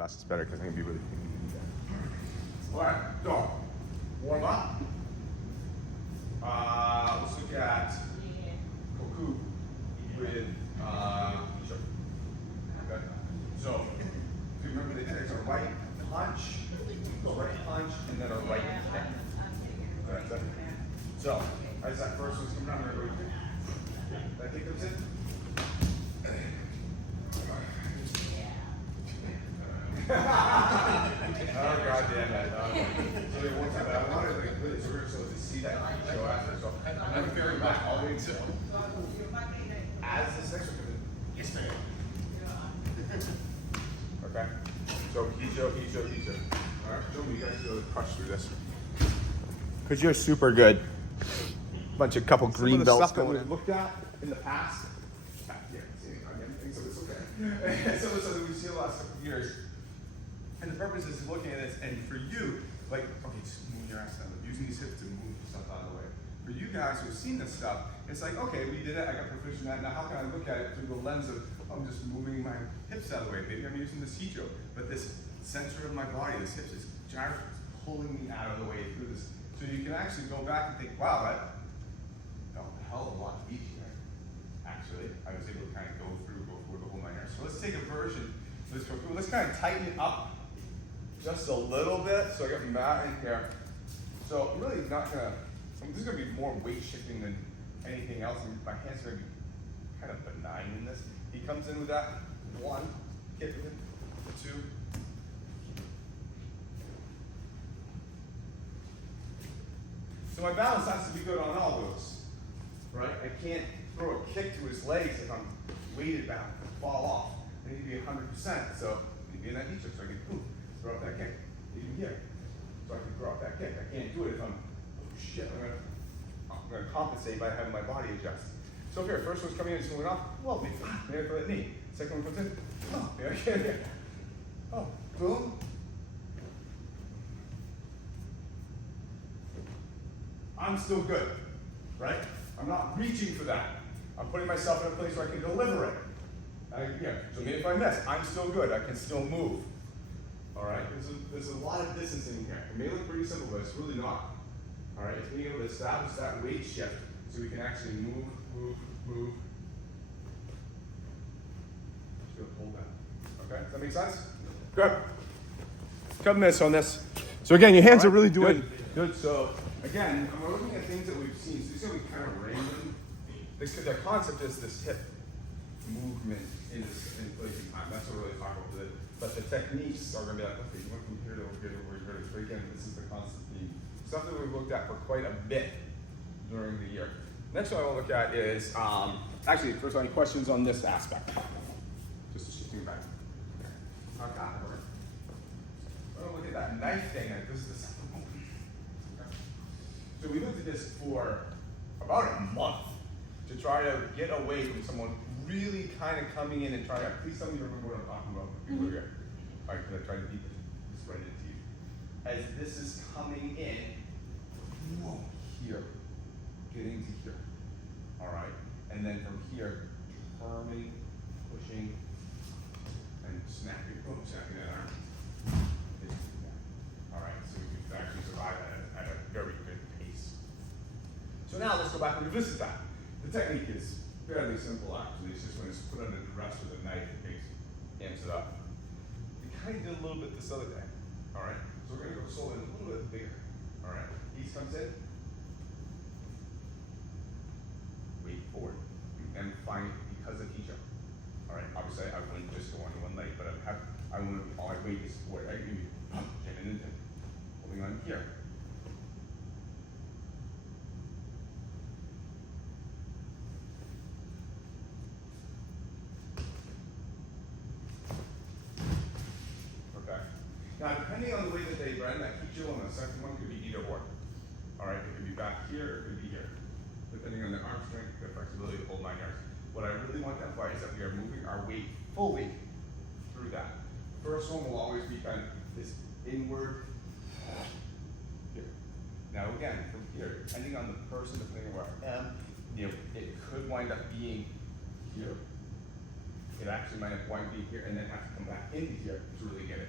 fast is better because I can be really. All right, so warm up. Let's look at Koku with Hicho. Okay. So if you remember, there's a right punch, and then a right kick. That's it. So as that first one's coming down, I'm gonna go kick. That kick comes in. Oh god damn it. So one time, but I wanted like really so to see that show after. So I'm gonna carry back all the way to as this next one comes in. Yes, ma'am. Okay. So Hicho. Alright, show me you guys to crush through this. Cause you're super good. Couple green belts stuff going that we've looked at in the past. Yeah, again, so it's okay. Some of the stuff that we've seen the last couple of years. And the purpose is looking at this, and for you, like, okay, just move your ass down, using these hips to move stuff out of the way. For you guys who've seen this stuff, it's like, okay, we did it, I got proficient in that, now how can I look at it through the lens of, I'm just moving my hips out of the way, maybe I'm using this Hicho, but this center of my body, this hips is gyrating, pulling me out of the way through this. So you can actually go back and think, wow, that felt a hell of a lot easier. Actually, I was able to kind of go through the whole 9 yards. So let's take a version, let's kind of tighten it up just a little bit. So I got Matt in here. So I'm really not gonna, this is gonna be more weight shifting than anything else. My hands are gonna be kind of benign in this. He comes in with that 1, kick with it, 2. So my balance has to be good on all those, right? I can't throw a kick to his legs if I'm weighted back and fall off. I need to be 100%. So I need to be in that Hicho so I can throw up that kick. Even here. So I can throw up that kick. I can't do it if I'm, oh shit, I'm gonna compensate by having my body adjust. So here, first one's coming in, it's moving off. Well, maybe I throw that knee. Second one comes in. Oh, maybe I can't here. Oh, boom. I'm still good, right? I'm not reaching for that. I'm putting myself in a place where I can deliver it. So maybe if I miss, I'm still good. I can still move. All right, there's a lot of distance in here. It may look pretty simple, but it's really not. All right, it's being able to establish that weight shift so we can actually move. Just gonna hold that. Okay, does that make sense? Good. Couple minutes on this. So again, your hands are really doing good. So again, we're looking at things that we've seen. So these are gonna be kind of random. The concept is this hip movement in place in time. That's what we're really talking about. But the techniques are going to be like, okay, you went from here to over here to over here. So again, this is the constant theme. Stuff that we've looked at for quite a bit during the year. Next one I want to look at is, actually, first, any questions on this aspect? Just shifting back. Not that hard. I want to look at that knife thing. This is the second one. Okay. So we looked at this for about a month to try to get away from someone really kind of coming in and trying to, please tell me you remember what I'm talking about. People are here. All right, because I tried to beat this right into you. As this is coming in, whoa, here, getting to here. All right, and then from here, turning, pushing, and snapping, boom, snapping that arm. All right, so we can actually survive at a very good pace. So now let's go back and revisit that. The technique is fairly simple actually. It's just when it's put under duress with a knife, it amps it up. We kind of did a little bit this other day. All right, so we're gonna go slowly a little bit bigger. All right, ease comes in, weight forward, and find because of Hicho. All right, obviously I wouldn't just go on one leg, but I want to, all my weight is forward. I can be holding on here. Now, depending on the way that they run, that Hicho on the second one could be either or. All right, it could be back here, or it could be here. Depending on the arm strength, the flexibility to hold 9 yards. What I really want to emphasize is that we are moving our weight fully through that. First one will always be kind of this inward here. Now again, from here, depending on the person, depending on where I am, it could wind up being here. it actually might have one beat here and then have to come back into here to really get it.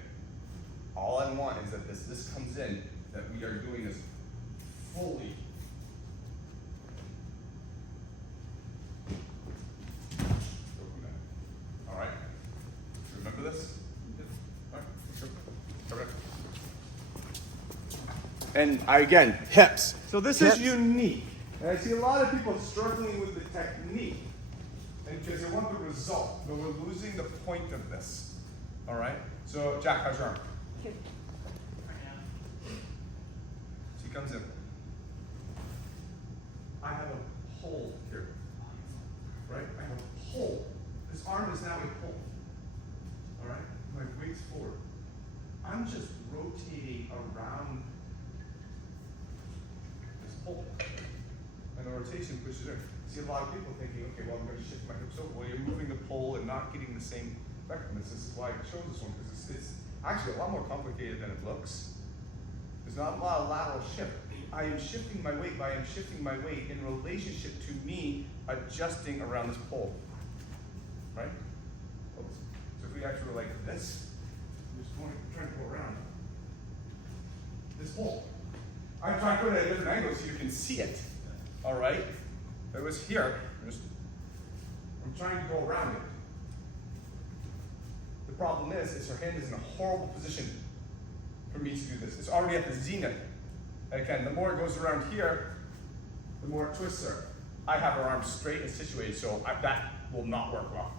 All I want is that this comes in, that we are doing this fully. All right, remember this? All right, let's go. And again, hips. So this is unique. And I see a lot of people struggling with the technique. And because they want the result, but we're losing the point of this. All right? So, Jack, how's your arm? She comes in. I have a hole here. Right? I have a hole. This arm is now a hole. All right? My weight's forward. I'm just rotating around this pole. And the rotation pushes in. See a lot of people thinking, okay, well, I'm going to shift my hips over. Well, you're moving the pole and not getting the same effectiveness. This is why I chose this one, because it's actually a lot more complicated than it looks. There's not a lot of lateral shift. I am shifting my weight, but I am shifting my weight in relationship to me adjusting around this pole. Right? So if we actually were like this, we're just trying to go around this pole. I'm trying to put it at a different angle so you can see it. All right? If it was here, I'm trying to go around it. The problem is her hand is in a horrible position for me to do this. It's already at the zenith. And again, the more it goes around here, the more it twists her. I have her arms straight and situated, so that will not work well.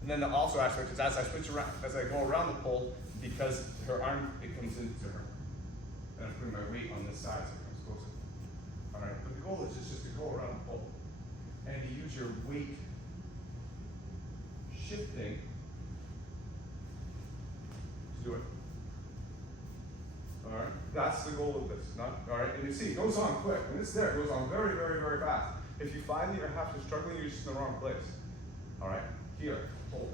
And then the also aspect is as I switch around, as I go around the pole, because her arm, it comes into her. And I'm putting my weight on this side so it comes closer. All right, but the goal is just to go around the pole and to use your weight shifting to do it. All right, that's the goal of this. All right, and you see, it goes on quick. When it's there, it goes on very, very, very fast. If you find that you're having struggling, you're just in the wrong place. All right, here, hold.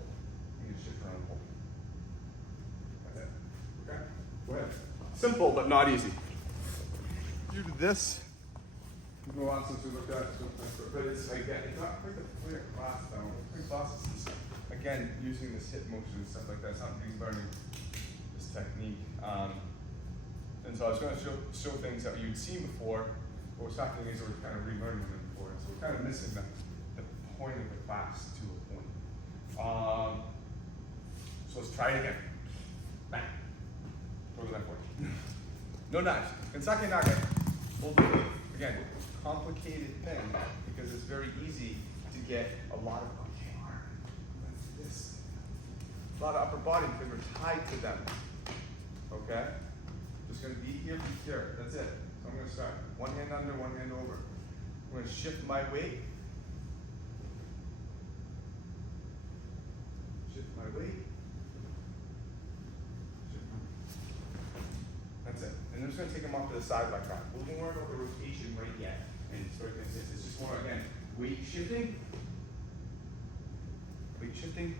You can shift around the pole. That's it. Okay, go ahead. Simple, but not easy. You do this. Go on since we looked at it, but it's again, it's not quite the clear class though. Clear classes is again using this hip motion and stuff like that. It's not learning this technique. And so I was going to show things that you'd seen before. What was happening is we're kind of relearning them before, so we're kind of missing the point of the class to a point. So let's try it again. Bang. Throw the left way. No nudge. Kensake nage. Hold the weight. Again, complicated thing because it's very easy to get a lot of arm. This. A lot of upper body because we're tied to them. Okay? Just gonna be here, be here. That's it. So I'm gonna start. One hand under, one hand over. I'm gonna shift my weight. Shift my weight. That's it. And I'm just going to take them off to the side like that. We'll don't worry about the rotation right yet. And sort of this. It's just more, again, weight shifting. Weight shifting.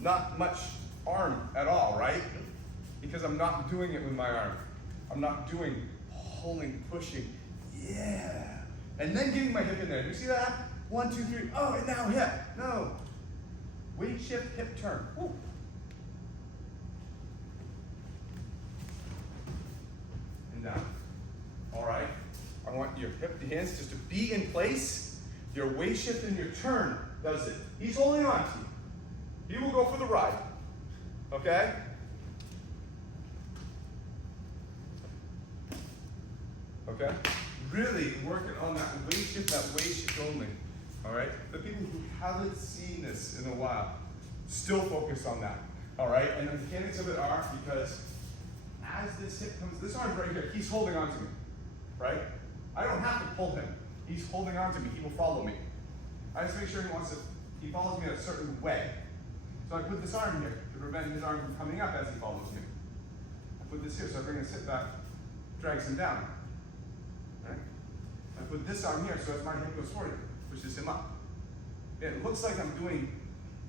Not much arm at all, right? Because I'm not doing it with my arm. I'm not doing pulling, pushing. Yeah. And then getting my hip in there. Do you see that? 1, 2, 3. Oh, and now hip. No. Weight shift, hip turn. Woo. Down. All right. I want your hands just to be in place. Your weight shift and your turn does it. He's holding on to you. He will go for the ride. Okay? Okay? Really working on that weight shift only. All right? The people who haven't seen this in a while, still focus on that. All right? And the mechanics of it are because as this hip comes, this arm's right here, he's holding on to me, right? I don't have to pull him. He's holding on to me. He will follow me. I just make sure he follows me in a certain way. So I put this arm here to prevent his arm from coming up as he follows me. I put this here, so I bring his hip back, drags him down. Right? I put this arm here, so as my hip goes forward, pushes him up. It looks like I'm doing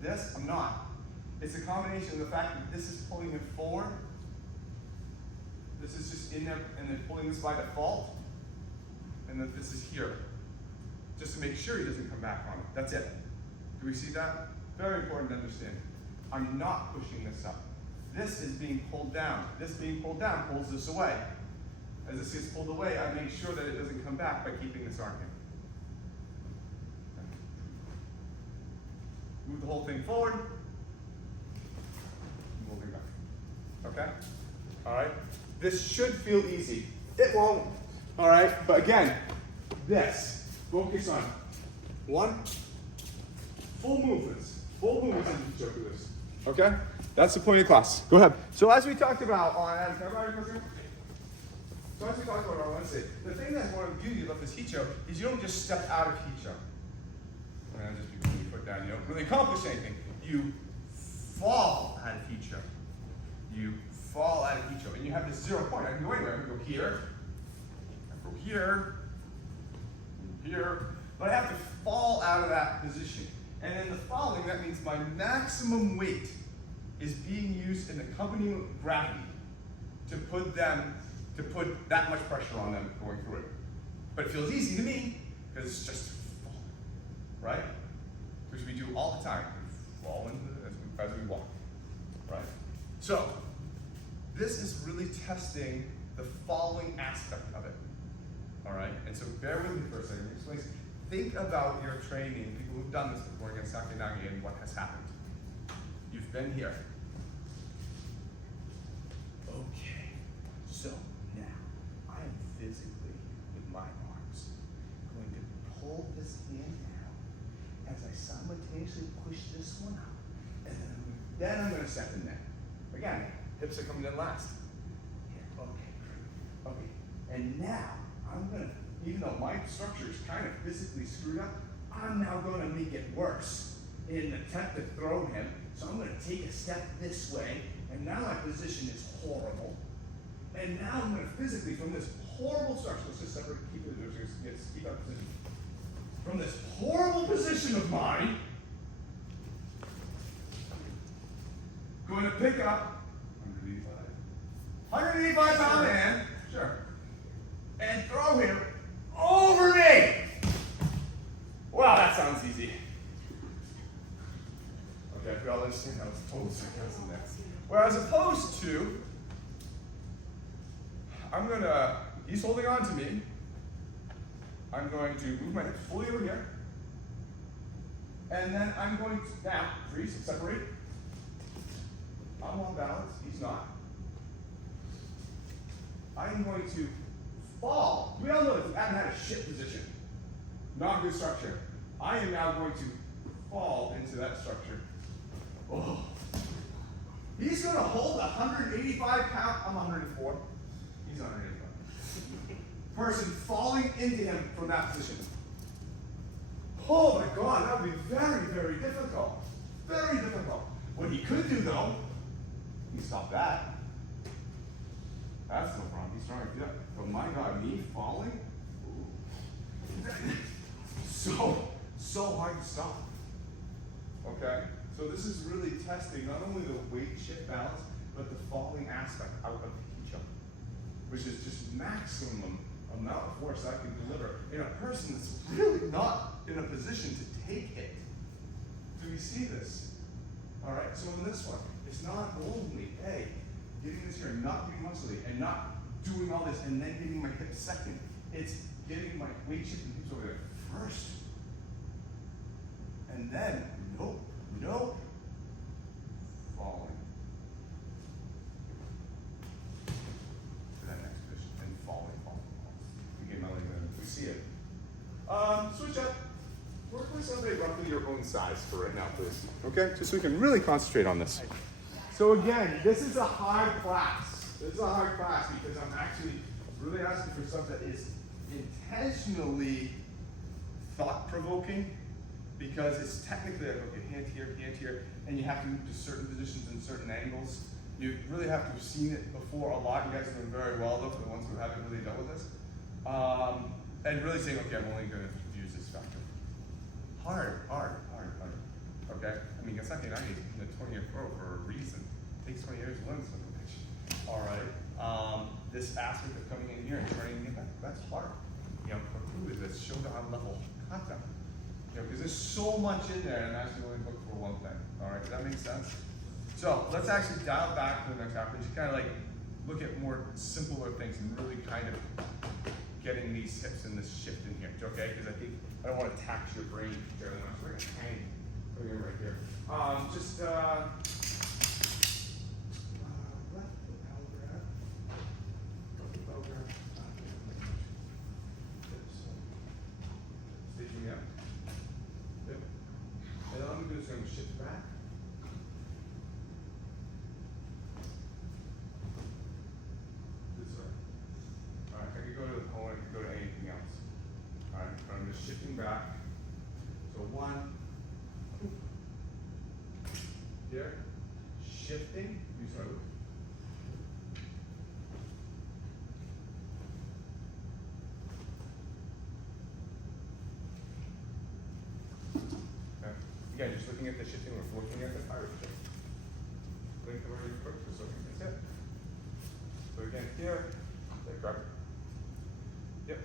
this, I'm not. It's a combination of the fact that this is pulling him forward. This is just in there, and then pulling this by default, and then this is here, just to make sure he doesn't come back on it. That's it. Do we see that? Very important to understand. I'm not pushing this up. This is being pulled down. This being pulled down pulls this away. As this gets pulled away, I make sure that it doesn't come back by keeping this arcing. Move the whole thing forward. Moving back. Okay? All right? This should feel easy. It won't. All right? But again, this. Focus on one. Full movements. Full movements in each of this. Okay? That's the point of the class. Go ahead. So as we talked about on So as we talked about on Wednesday, the thing that's one of the beauty about this Hicho is you don't just step out of Hicho. And just be putting your foot down. You don't really accomplish anything. You fall out of Hicho. You fall out of Hicho. And you have this 0 point. I can go anywhere. I can go here. I can go here. Here. But I have to fall out of that position. And in the falling, that means my maximum weight is being used in accompanying gravity to put that much pressure on them going through it. But it feels easy to me because it's just falling, right? Which we do all the time. We fall as we walk, right? So this is really testing the falling aspect of it, all right? And so bear with me for a second. Think about your training, people who've done this before against Sakinagi and what has happened. You've been here. Okay, so now I am physically, with my arms, going to pull this hand down as I simultaneously push this one out. And then I'm going to step in there. Again, hips are coming in last. Yeah, okay, great. Okay, and now I'm going to, even though my structure is kind of physically screwed up, I'm now going to make it worse in an attempt to throw him. So I'm going to take a step this way, and now my position is horrible. And now I'm going to physically, from this horrible structure, let's just separate, keep that position. From this horrible position of mine, going to pick up 185 pound man, sure, and throw him over me. Wow, that sounds easy. Okay, we all understand how it's totally sarcasm there. Whereas opposed to, he's holding on to me. I'm going to move my hips fully over here. And then I'm going to, now, freeze, separate. I'm on balance, he's not. I'm going to fall. We all know that I haven't had a shit position. Not good structure. I am now going to fall into that structure. Oh. He's going to hold 185 pound, I'm 104. He's 185. Person falling into him from that position. Oh my God, that would be very, very difficult. Very difficult. What he could do though, he can stop that. That's no problem. He's trying to do that. But my God, me falling? So hard to stop. Okay? So this is really testing not only the weight shift balance, but the falling aspect out of the Hicho, which is just maximum amount of force I can deliver in a person that's really not in a position to take it. Do we see this? All right, so in this one, it's not only, hey, getting this here and not getting muscly and not doing all this and then getting my hips second. It's getting my weight shifting hips over there first. And then, nope, falling. To that next position and falling. Again, my leg down. We see it. Switch up. Work with somebody roughly your own size for right now, please. Okay? Just so we can really concentrate on this. So again, this is a hard class. This is a hard class because I'm actually really asking for stuff that is intentionally thought-provoking, because it's technically like, okay, hand here, and you have to move to certain positions and certain angles. You really have to have seen it before a lot. You guys are doing very well though, for the ones who haven't really dealt with this. And really saying, okay, I'm only going to use this factor. Hard. Okay? I mean, it's not getting a 20-year pro for a reason. It takes 20 years to learn something. All right. This aspect of coming in here and turning it back, that's hard. You know, who is this showdown level content? You know, because there's so much in there, and that's only look for one thing. All right, does that make sense? So let's actually dial back to the next half and just kind of like look at more simpler things and really kind of getting these hips and this shift in here, okay? Because I think I don't want to tax your brain very much. We're gonna hang right here. Just left elbow grab. Stitching up. Yep. And then all I'm gonna do is I'm gonna shift back. This way. Alright, I could go to the pole, I could go to anything else. Alright, but I'm just shifting back. So one. Here. Shifting. You start with. Again, just looking at the shifting, we're looking at the pirate shift. Length of where your foot is looking at hip. So again, here, like grab it. Yep.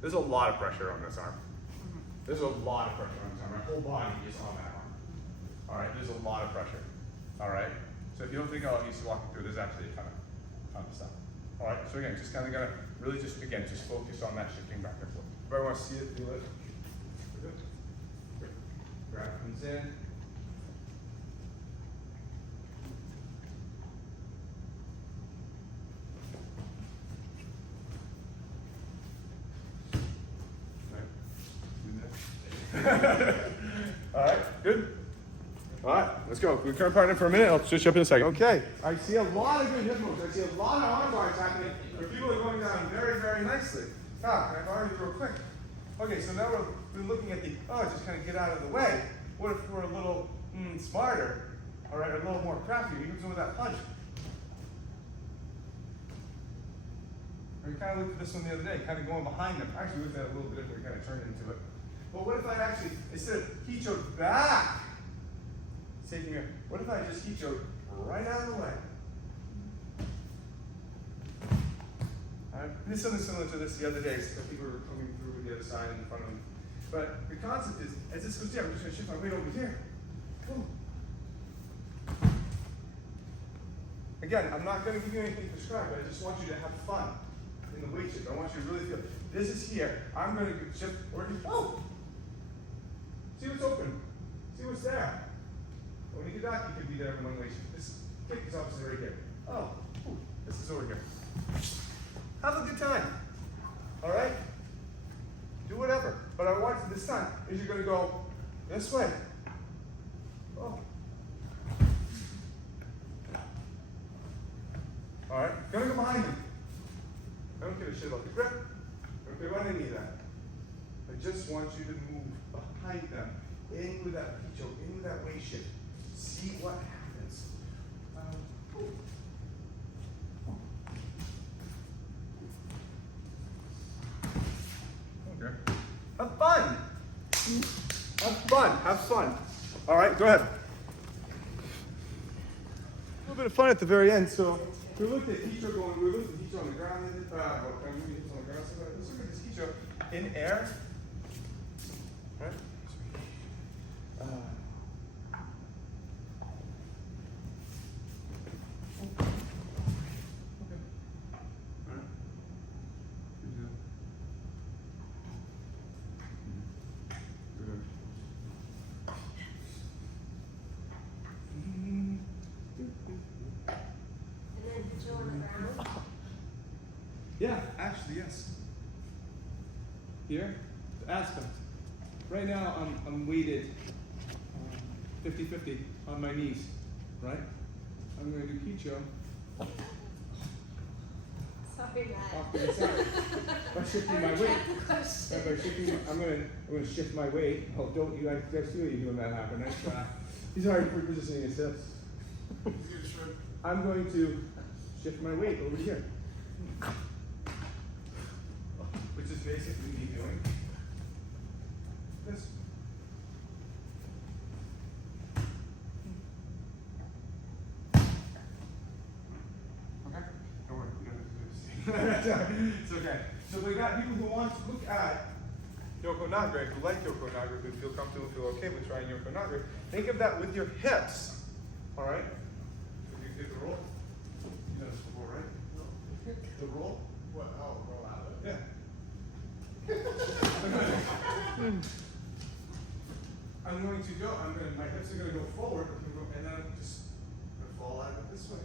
There's a lot of pressure on this arm. There's a lot of pressure on this arm. My whole body is on that arm. All right, there's a lot of pressure. All right. So if you don't think I'll used to walk through, there's actually a ton of stuff. All right, so again, just kind of gotta really just, again, just focus on that shifting back and forth. Everybody wants to see it, feel it? Good. Good. Grab comes in. All right, good. All right, let's go. We're current partner for a minute. I'll switch up in a second. Okay, I see a lot of good hip moves. I see a lot of arm bars happening where people are going down very, very nicely. Ah, I've already real quick. Okay, so now we're looking at the, just kind of get out of the way. What if we're a little smarter, all right, or a little more crafty? You can do with that punch. We kind of looked at this one the other day, kind of going behind them. Actually, we looked at it a little bit if we kind of turned into it. But what if I actually, instead of Hicho back, taking a, what if I just Hicho right out of the way? This is something similar to this the other day, so people were coming through with the other side in front of me. But the concept is, as this goes down, I'm just going to shift my weight over here. Boom. Again, I'm not going to give you anything prescribed, but I just want you to have fun in the weight shift. I want you to really feel, this is here. I'm going to shift over here. Oh! See what's open. See what's there. When you get back, you can be there in one way shift. This kick is obviously right here. Oh, ooh, this is over here. Have a good time. All right? Do whatever. But I want you this time is you're going to go this way. Oh. All right? Going to go behind them. I don't give a shit about the grip. I don't care about any of that. I just want you to move behind them. In with that Hicho, in with that weight shift. See what happens. Okay. Have fun. Have fun. Have fun. All right, go ahead. A little bit of fun at the very end. So we looked at Hicho going. We looked at Hicho on the ground. Let's look at this Hicho in air. All right. Yeah, actually, yes. Here, the aspect. Right now, I'm weighted 50-50 on my knees, right? I'm going to do Hicho. Sorry, Matt. Off to the side. By shifting my weight. By shifting, I'm going to shift my weight. Oh, don't you guys see what you do when that happens? Nice try. He's already repositioning his hips. I'm going to shift my weight over here. Which is basically me doing this. It's okay. So we got people who want to look at Yoko Nagre, who like Yoko Nagre, who feel comfortable, feel okay with trying Yoko Nagre. Think of that with your hips. All right? If you take the roll, you know this before, right? No. The roll? What? Oh, roll out of it? Yeah. I'm going to go, my hips are going to go forward, and then I'm just going to fall out of it this way.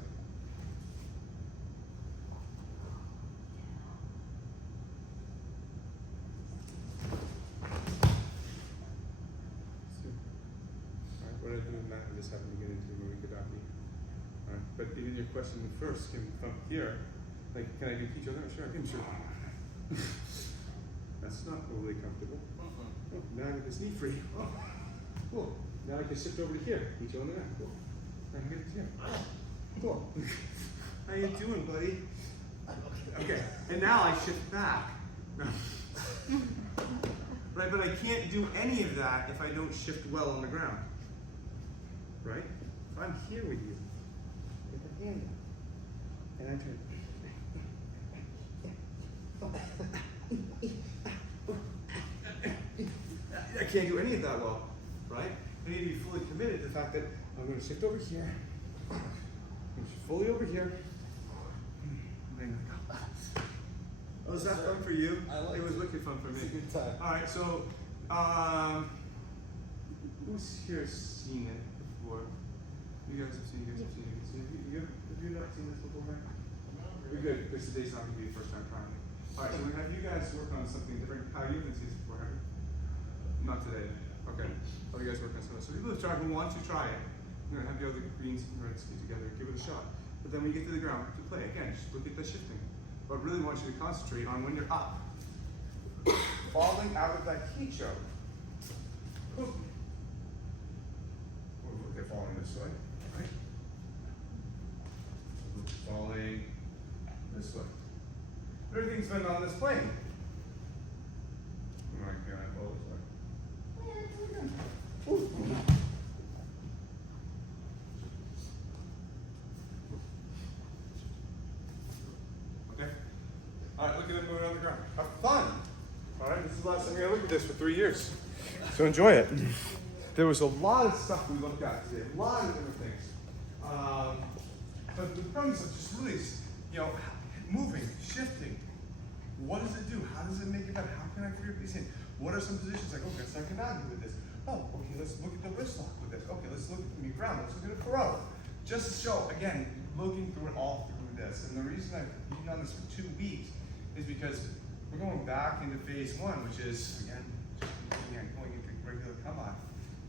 Alright, what I do with that, I just happen to get into Marikadaki. Alright, but even your question first came from here, like, can I do Hicho? No, sure, I can, sure. That's not overly comfortable. Oh, now I get this knee free. Oh, cool. Now I can shift over to here. Hicho on the neck. Cool. I can get it here. Cool. How you doing, buddy? Okay. And now I shift back. Right, but I can't do any of that if I don't shift well on the ground. Right? If I'm here with you, get the hand up, and I turn. I can't do any of that well, right? I need to be fully committed to the fact that I'm going to shift over here, I'm going to shift fully over here. Oh, is that fun for you? It was wicked fun for me. It's a good time. All right, so who's here seen it before? You guys have seen it. Have you not seen this before, right? We're good. This today's not going to be the first time trying it. All right, so we're going to have you guys work on something different. How you haven't seen this before, have you? Not today. Okay. How you guys work on something? So people who want to try it, you're going to have the other greens and reds get together, give it a shot. But then when you get to the ground to play, again, just look at the shifting. But I really want you to concentrate on when you're up. Falling out of that Hicho. Look, they're falling this way, right? Falling this way. Everything's been on this plane. Why can't I fall this way? Ooh. Okay. All right, look at it moving on the ground. Have fun. All right, this is the last time you're gonna look at this for 3 years. So enjoy it. There was a lot of stuff we looked at today, a lot of different things. But the premise of just really, moving, shifting. What does it do? How does it make it better? How can I figure these things? What are some positions like, okay, let's start Kanagi with this. Oh, okay, let's look at the wrist lock with this. Okay, let's look at the ground. Let's look at the Kuro. Just to show, again, looking through it all through this. And the reason I've been on this for 2 weeks is because we're going back into phase 1, which is, again, going into regular come-on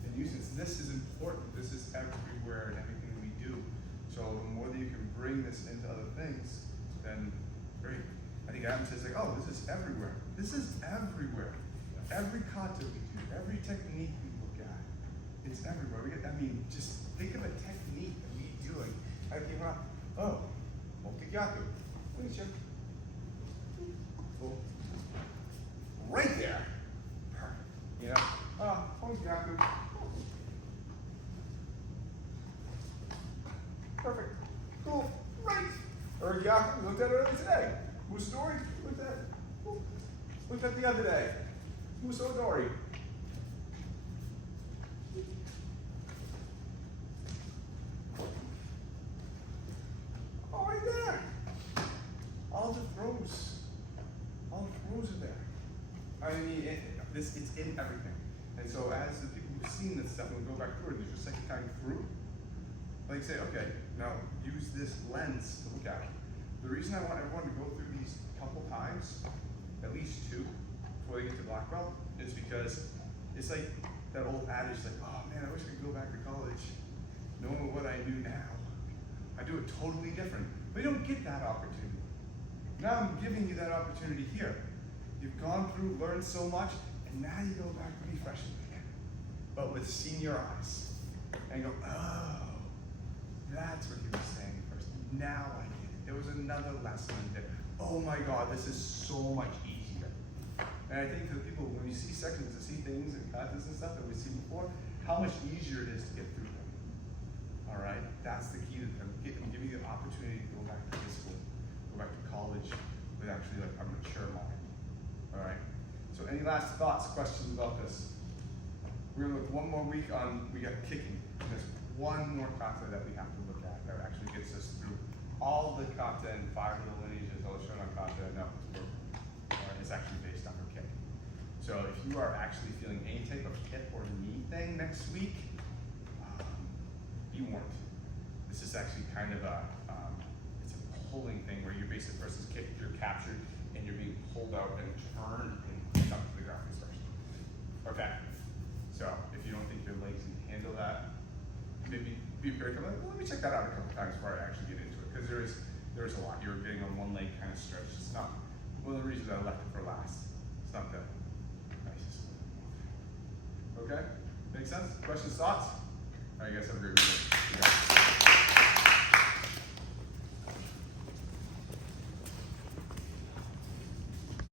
and using this. This is important. This is everywhere in everything we do. So the more that you can bring this into other things, then great. I think Adam says, like, oh, this is everywhere. This is everywhere. Every kata we do, every technique we look at, it's everywhere. Just think of a technique that we do. I came out, oh, multi-gyaku. Cool. Right there. Perfect. Oh, multi-gyaku. Perfect. Cool. Right. Or gyaku, we looked at it earlier today. Musori, looked at the other day. Musodori. Oh, right there. All the throws are there. It's in everything. And so as the people who've seen this stuff, and we go back through it, there's your second time through, like say, okay, now use this lens to look at it. The reason I want everyone to go through these couple times, at least 2, before they get to black belt, is because it's like that old adage, like, oh man, I wish I could go back to college, knowing what I do now. I do it totally different. But you don't get that opportunity. Now I'm giving you that opportunity here. You've gone through, learned so much, and now you go back to refreshing again. But with senior eyes. And go, oh, that's what he was saying first. Now I get it. There was another lesson there. Oh my God, this is so much easier. And I think for the people, when you see sections and see things and katas and stuff that we've seen before, how much easier it is to get through them. All right, that's the key to them. Giving you the opportunity to go back to high school, go back to college, with actually like a mature mind. All right. So any last thoughts, questions about this? We're gonna look one more week on, we got kicking. There's one more kata that we have to look at that actually gets us through all the kata and 5 of the lineages I was showing on kata. No, it's actually based on her kick. So if you are actually feeling any type of hip or knee thing next week, be warned. This is actually kind of it's a pulling thing where your basic versus kick, you're captured and you're being pulled out and turned and pushed up to the ground face first. Okay. So if you don't think your legs can handle that, maybe be very careful. Well, let me check that out a couple times before I actually get into it, because there's a lot. You're getting on one leg kind of stretched. It's not one of the reasons I left it for last. It's not the nicest. Okay? Make sense? Questions, thoughts? All right, you guys have a great weekend.